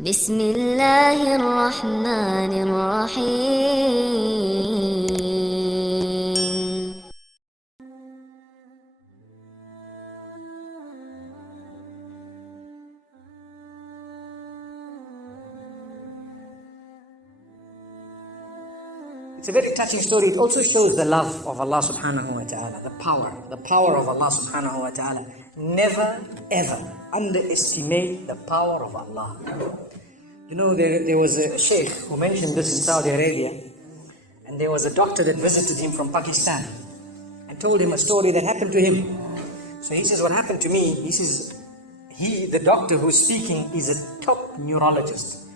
بسم الله الرحمن الرحيم. It's a very touching story. It also shows the love of Allah subhanahu wa ta'ala, the power of Allah subhanahu wa ta'ala. Never ever underestimate the power of Allah. You know, there was a sheikh who mentioned this in Saudi Arabia, and there was a doctor that visited him from Pakistan and told him a story that happened to him. So he says, what happened to me, he says, the doctor who's speaking is a top neurologist.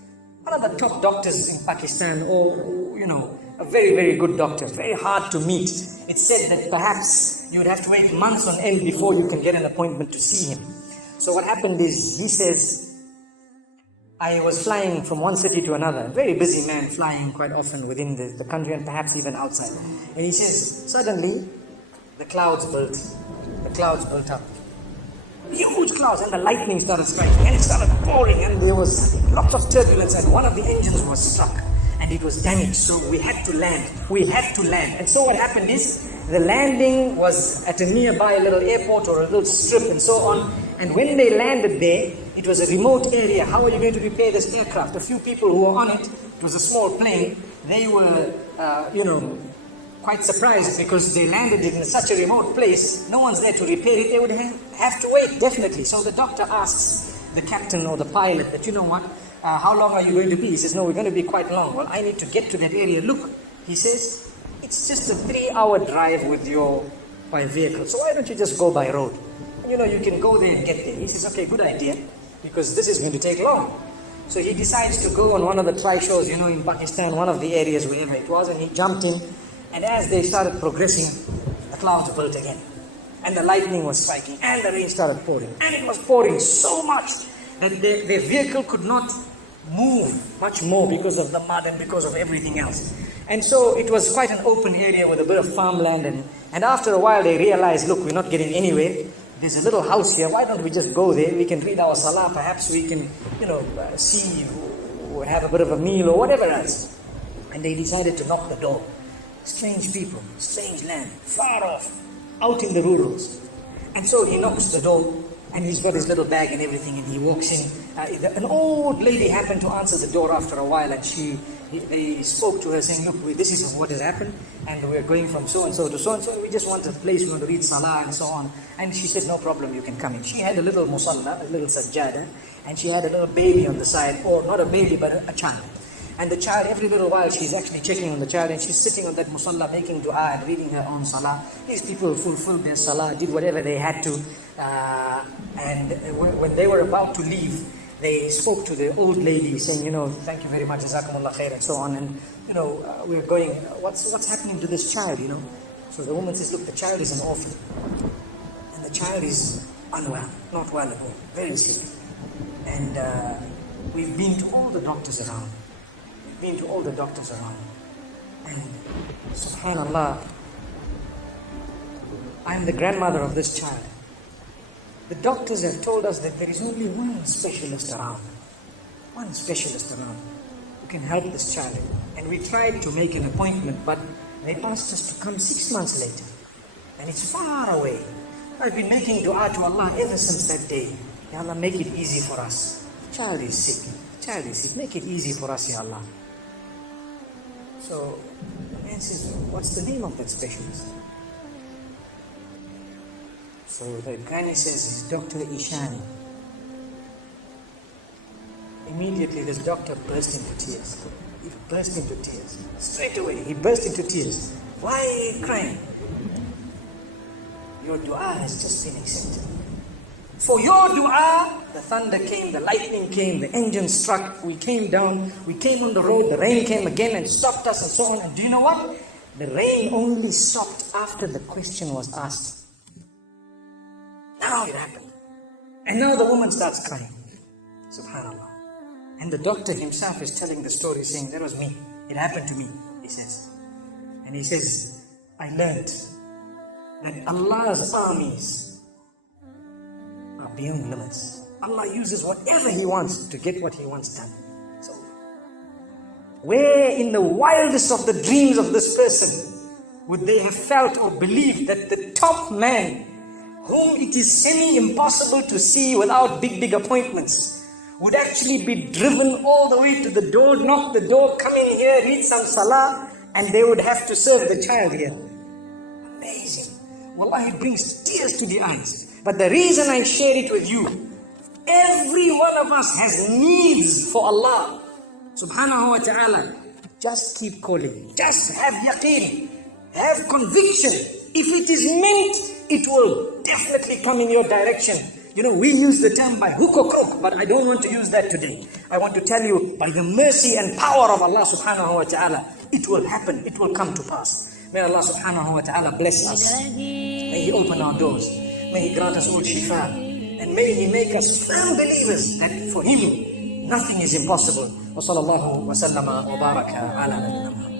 One of the top doctors in Pakistan, or, you know, a very, very good doctor, very hard to meet. It's said that perhaps you would have to wait months on end before you can get an appointment to see him. So what happened is, he says, I was flying from one city to another, a very busy man, flying quite often within the country and perhaps even outside. And he says, suddenly, the clouds built up. Huge clouds, and the lightning started striking, and it started pouring, and there was lots of turbulence, and one of the engines was struck, and it was damaged, so we had to land. And so what happened is, the landing was at a nearby little airport or a little strip and so on, and when they landed there, it was a remote area. How are you going to repair this aircraft? A few people who were on it was a small plane, they were, quite surprised because they landed it in such a remote place, no one's there to repair it, they would have to wait, definitely. So the doctor asks the captain or the pilot that, you know what, how long are you going to be? He says, no, we're going to be quite long. Well, I need to get to that area. Look, he says, it's just a 3-hour drive by vehicle, so why don't you just go by road? You know, you can go there and get there. He says, okay, good idea, because this is going to take long. So he decides to go on one of the try-shows, you know, in Pakistan, one of the areas, wherever it was, and he jumped in. And as they started progressing, the clouds built again. And the lightning was striking, and the rain started pouring. And it was pouring so much that their vehicle could not move much more because of the mud and because of everything else. And so it was quite an open area with a bit of farmland. And after a while they realized, look, we're not getting anywhere. There's a little house here. Why don't we just go there? We can read our salah. Perhaps we can, see or have a bit of a meal or whatever else. And they decided to knock the door. Strange people, strange land, far off, out in the rurals. And so he knocks the door, and he's got his little bag and everything, and he walks in. An old lady happened to answer the door after a while, and they spoke to her saying, look, this is what has happened, and we're going from so-and-so to so-and-so, and we just want a place, we want to read salah and so on. And she said, no problem, you can come in. She had a little musalla, a little sajjada, and she had a little baby on the side, or not a baby, but a child. And the child, every little while, she's actually checking on the child, and she's sitting on that musalla making dua and reading her own salah. These people fulfilled their salah, did whatever they had to. And when they were about to leave, they spoke to the old lady saying, thank you very much, jazakumullah khair, and so on. And, we're going, what's happening to this child, So the woman says, look, the child is an orphan. And the child is unwell, not well at all, very sick. And we've been to all the doctors around. And subhanallah, I'm the grandmother of this child. The doctors have told us that there is only one specialist around who can help this child. And we tried to make an appointment, but they asked us to come 6 months later, and it's far away. I've been making dua to Allah ever since that day. Ya Allah, make it easy for us. The child is sick, make it easy for us, Ya Allah. So the man says, what's the name of that specialist? So the granny says, it's Dr. Ishani. Immediately this doctor burst into tears. Straight away, he burst into tears. Why are you crying? Your dua has just been accepted. For your dua, the thunder came, the lightning came, the engine struck, we came down, we came on the road, the rain came again and stopped us and so on. And do you know what? The rain only stopped after the question was asked. Now it happened. And now the woman starts crying. Subhanallah. And the doctor himself is telling the story saying, that was me. It happened to me, he says. And he says, I learned that Allah's armies are beyond limits. Allah uses whatever He wants to get what He wants done. So, where in the wildest of the dreams of this person would they have felt or believed that the top man, whom it is semi-impossible to see without big appointments, would actually be driven all the way to the door, knock the door, come in here, read some salah, and they would have to serve the child here. Amazing. Wallahi, it brings tears to the eyes. But the reason I share it with you, every one of us has needs for Allah subhanahu wa ta'ala. Just keep calling. Just have yaqeen. Have conviction. If it is meant, it will definitely come in your direction. You know, we use the term by hook or crook, but I don't want to use that today. I want to tell you, by the mercy and power of Allah subhanahu wa ta'ala, it will happen, it will come to pass. May Allah subhanahu wa ta'ala bless us. May He open our doors. May He grant us all shifa. And may He make us firm believers that for Him, nothing is impossible. Wa sallallahu wa sallama wa baraka ala nabiyyina Muhammad.